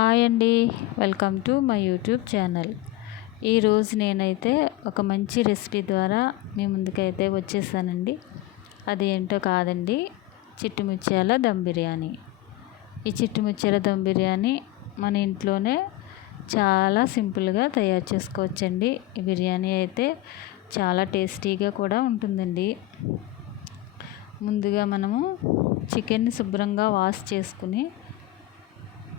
Hi అండి. Welcome to my YouTube channel. ఈరోజు నేనైతే ఒక మంచి రెసిపీ ద్వారా మీ ముందుకైతే వచ్చేసానండి. అది ఏంటో కాదండి చిట్టుముచ్చాల దమ్ బిర్యానీ. ఈ చిట్టుముచ్చాల దమ్ బిర్యానీ మన ఇంట్లోనే చాలా సింపుల్గా తయారు చేసుకోవచ్చండి. ఈ బిర్యానీ అయితే చాలా టేస్టీగా కూడా ఉంటుందండి. ముందుగా మనము చికెన్ని శుభ్రంగా వాష్ చేసుకుని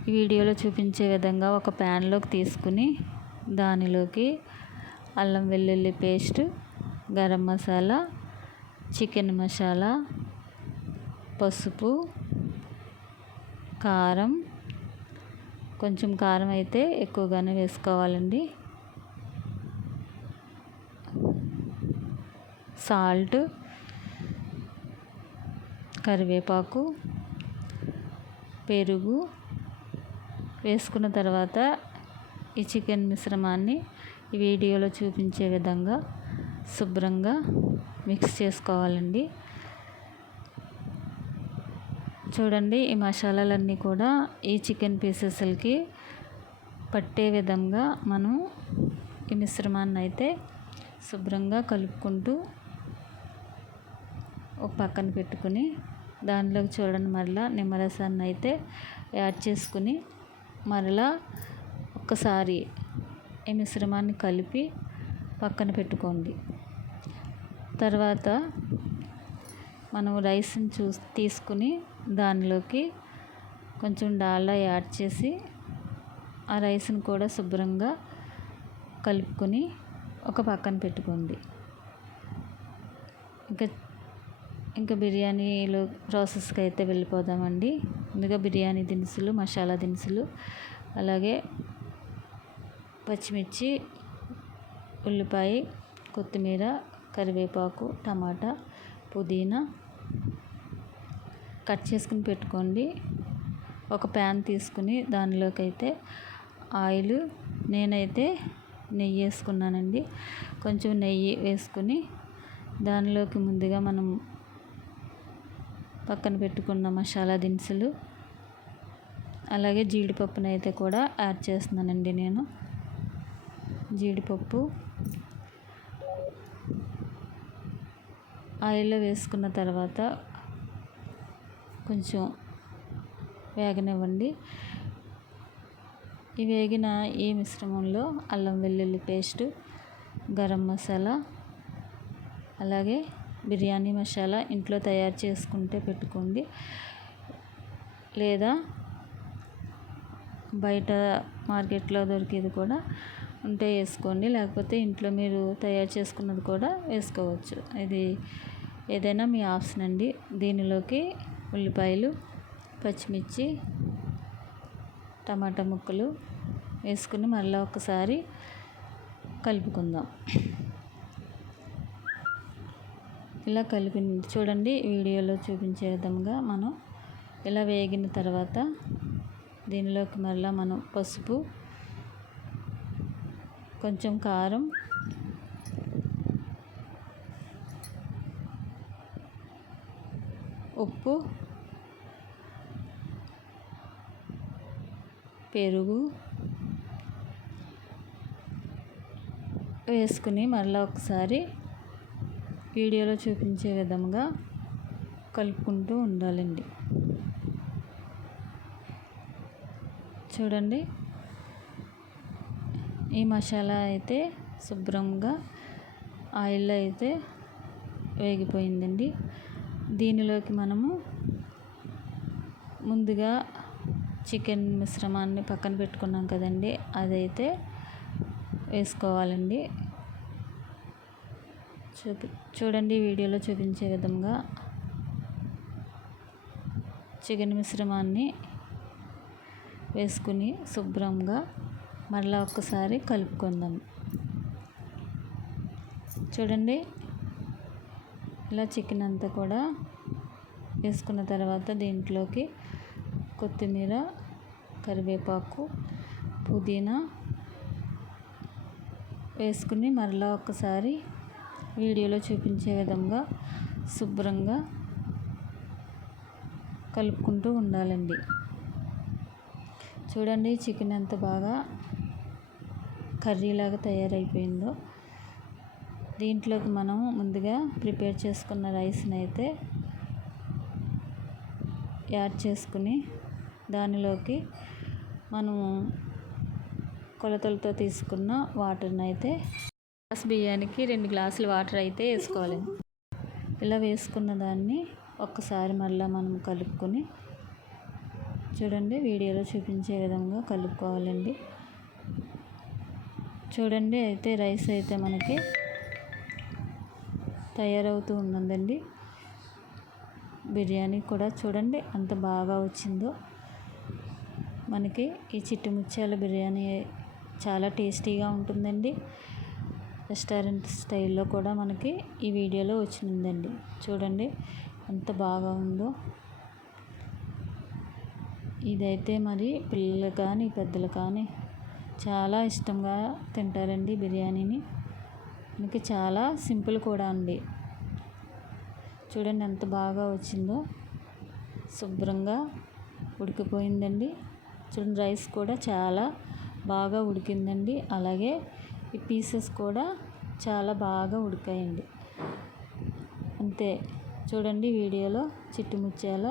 వీడియోలో చూపించే విధంగా ఒక ప్యాన్లోకి తీసుకుని దానిలోకి అల్లం వెల్లుల్లి పేస్ట్ గరం మసాలా చికెన్ మసాలా పసుపు కారం. కొంచెం కారం అయితే ఎక్కువగానే వేసుకోవాలండి. సాల్ట్ కరివేపాకు పెరుగు వేసుకున్న తర్వాత ఈ చికెన్ మిశ్రమాన్ని ఈ వీడియోలో చూపించే విధంగా శుభ్రంగా మిక్స్ చేసుకోవాలండి. చూడండి ఈ మసాలాలన్నీ కూడా ఈ చికెన్ పీసెస్లకి పట్టే విధంగా మనం ఈ మిశ్రమాన్ని అయితే శుభ్రంగా కలుపుకుంటూ ఒక పక్కన పెట్టుకుని దానిలోకి చూడండి మరలా నిమ్మరసాన్ని అయితే యాడ్ చేసుకుని మరలా ఒక్కసారి ఈ మిశ్రమాన్ని కలిపి పక్కన పెట్టుకోండి. తర్వాత మనం రైస్ని చూ తీసుకుని దానిలోకి కొంచెం డాల్డా యాడ్ చేసి ఆ రైస్ని కూడా శుభ్రంగా కలుపుకొని ఒక పక్కన పెట్టుకోండి. ఇంకా ఇంకా బిర్యానీలో ప్రాసెస్కి అయితే వెళ్ళిపోదామండి. ముందుగా బిర్యానీ దినుసులు మసాలా దినుసులు అలాగే పచ్చిమిర్చి ఉల్లిపాయ కొత్తిమీర కరివేపాకు టమాటా పుదీనా కట్ చేసుకుని పెట్టుకోండి. ఒక ప్యాన్ తీసుకుని దానిలోకి అయితే ఆయిల్ నేనైతే నెయ్యి వేసుకున్నానండి. కొంచెం నెయ్యి వేసుకుని దానిలోకి ముందుగా మనం పక్కన పెట్టుకున్న మసాలా దినుసులు అలాగే జీడిపప్పును అయితే కూడా యాడ్ చేస్తున్నానండి నేను. జీడిపప్పు ఆయిల్లో వేసుకున్న తర్వాత కొంచెం వేగనివ్వండి. ఈ వేగిన ఈ మిశ్రమంలో అల్లం వెల్లుల్లి పేస్టు గరం మసాలా అలాగే బిర్యానీ మసాలా ఇంట్లో తయారు చేసుకుంటే పెట్టుకోండి. లేదా బయట మార్కెట్లో దొరికేది కూడా ఉంటే వేసుకోండి. లేకపోతే ఇంట్లో మీరు తయారు చేసుకున్నది కూడా వేసుకోవచ్చు. ఇది ఏదైనా మీ ఆప్షన్ అండి. దీనిలోకి ఉల్లిపాయలు పచ్చిమిర్చి టమాటా ముక్కలు వేసుకుని మళ్ళీ ఒకసారి కలుపుకుందాం. ఇలా కలిపి చూడండి వీడియోలో చూపించే విధంగా మనం ఇలా వేగిన తర్వాత దీనిలోకి మళ్ళీ మనం పసుపు కొంచెం కారం ఉప్పు పెరుగు వేసుకుని మళ్ళీ ఒకసారి వీడియోలో చూపించే విధంగా కలుపుకుంటూ ఉండాలండి. చూడండి. ఈ మసాలా అయితే శుభ్రంగా ఆయిల్లో అయితే వేగిపోయిందండి. దీనిలోకి మనము ముందుగా చికెన్ మిశ్రమాన్ని పక్కన పెట్టుకున్నాం కదండి. అదైతే వేసుకోవాలండి. చూపి చూడండి వీడియోలో చూపించే విధంగా చికెన్ మిశ్రమాన్ని వేసుకుని శుభ్రంగా మళ్ళీ ఒక్కసారి కలుపుకుందాం. చూడండి ఇలా చికెన్ అంతా కూడా వేసుకున్న తర్వాత దీంట్లోకి కొత్తిమీర కరివేపాకు పుదీనా వేసుకుని మరలా ఒకసారి వీడియోలో చూపించే విధంగా శుభ్రంగా కలుపుకుంటూ ఉండాలండి. చూడండి చికెన్ ఎంత బాగా కర్రీలాగా తయారైపోయిందో. దీంట్లోకి మనం ముందుగా ప్రిపేర్ చేసుకున్న రైస్ని అయితే యాడ్ చేసుకుని దానిలోకి మనము కొలతలతో తీసుకున్న వాటర్ని అయితే గ్లాస్ బియ్యానికి రెండు గ్లాసులు వాటర్ అయితే వేసుకోవాలి. ఇలా వేసుకున్న దాన్ని ఒక్కసారి మళ్ళీ మనం కలుపుకొని చూడండి వీడియోలో చూపించే విధంగా కలుపుకోవాలండి. చూడండి అయితే రైస్ అయితే మనకి తయారవుతూ ఉన్నదండి బిర్యానీ కూడా చూడండి అంత బాగా వచ్చిందో. మనకి ఈ చిట్టి బిర్యానీ చాలా టేస్టీగా ఉంటుందండి. రెస్టారెంట్ స్టైల్లో కూడా మనకి ఈ వీడియోలో వచ్చిందండి. చూడండి ఎంత బాగా ఉందో. ఇదైతే మరి పిల్లలు కానీ పెద్దలు కానీ చాలా ఇష్టంగా తింటారండి బిర్యానీని. మనకి చాలా సింపుల్ కూడా అండి. చూడండి ఎంత బాగా వచ్చిందో. శుభ్రంగా ఉడికిపోయిందండి. చూడండి రైస్ కూడా చాలా బాగా ఉడికిందండి. అలాగే ఈ పీసెస్ కూడా చాలా బాగా ఉడికాయండి. అంతే. చూడండి వీడియోలో చిట్టి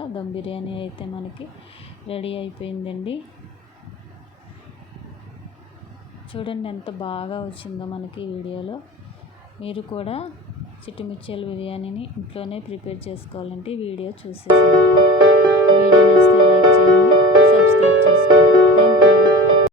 దమ్ బిర్యానీ అయితే మనకి రెడీ అయిపోయిందండి. చూడండి ఎంత బాగా వచ్చిందో మనకి వీడియోలో. మీరు కూడా చిట్టి బిర్యానీని ఇంట్లోనే ప్రిపేర్ చేసుకోవాలంటే వీడియో చూసేసి వీడియో నచ్చితే